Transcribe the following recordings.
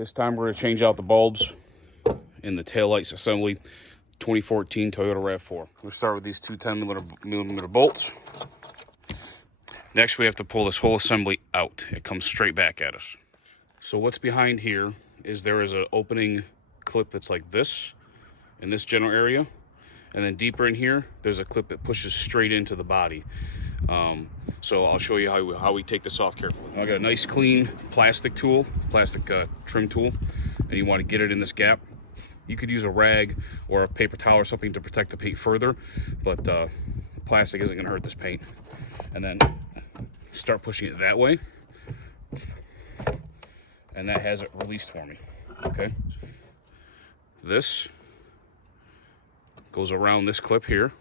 This time we're going to change out the bulbs in the taillights assembly 2014 Toyota RAV4. We'll start with these two 10mm bolts. Next we have to pull this whole assembly out. It comes straight back at us. So what's behind here is there is an opening clip that's like this in this general area, and then deeper in here there's a clip that pushes straight into the body. So I'll show you how we take this off carefully. I got a nice clean plastic tool, trim tool, and you want to get it in this gap. You could use a rag or a paper towel or something to protect the paint further, but plastic isn't going to hurt this paint. And then start pushing it that way, and that has it released for me. Okay, this goes around this clip here,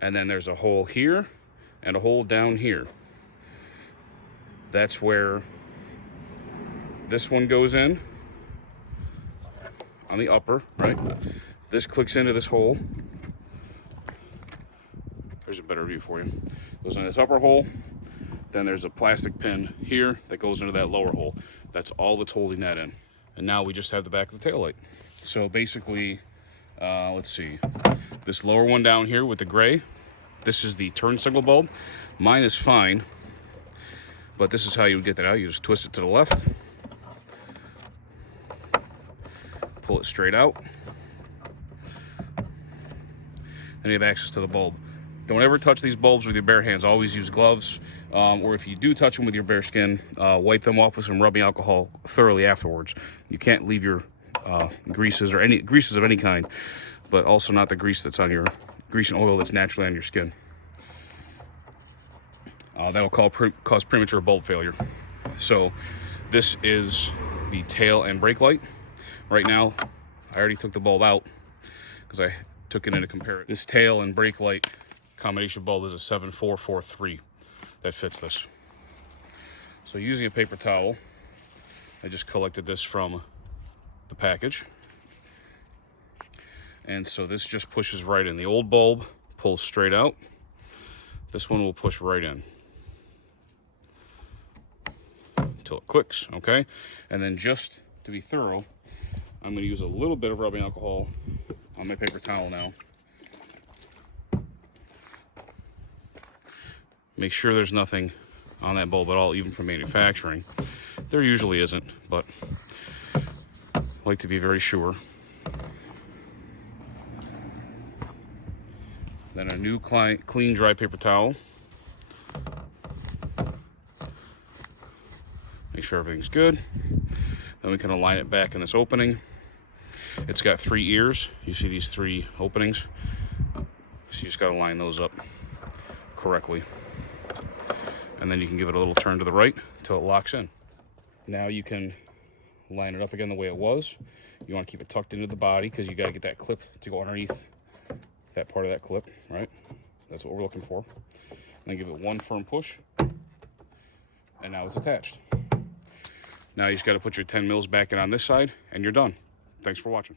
and then there's a hole here and a hole down here. That's where this one goes in on the upper, right? This clicks into this hole. There's a better view for you. Goes in this upper hole. Then there's a plastic pin here that goes into that lower hole. That's all that's holding that in. And now we just have the back of the taillight. So basically, let's see. This lower one down here with the gray, this is the turn signal bulb. Mine is fine, but this is how you would get that out. You just twist it to the left, pull it straight out, and you have access to the bulb. Don't ever touch these bulbs with your bare hands. Always use gloves, or if you do touch them with your bare skin, wipe them off with some rubbing alcohol thoroughly afterwards. You can't leave your greases or any greases of any kind, but also not the grease that's on your grease and oil that's naturally on your skin. That'll cause premature bulb failure. So this is the tail and brake light. Right now, I already took the bulb out because I took it in to compare it. This tail and brake light combination bulb is a 7443 that fits this. So using a paper towel, I just collected this from the package. And so this just pushes right in. The old bulb pulls straight out. This one will push right in until it clicks, okay? And then just to be thorough, I'm going to use a little bit of rubbing alcohol on my paper towel now. Make sure there's nothing on that bulb at all, even from manufacturing. There usually isn't, but I like to be very sure. Then a new clean dry paper towel. Make sure everything's good. Then we can align it back in this opening. It's got 3 ears. You see these 3 openings. So you just got to line those up correctly. And then you can give it a little turn to the right until it locks in. Now you can line it up again the way it was. You want to keep it tucked into the body because you got to get that clip to go underneath that part of that clip, right? That's what we're looking for. And then give it one firm push, and now it's attached. Now you just got to put your 10 mils back in on this side, and you're done. Thanks for watching.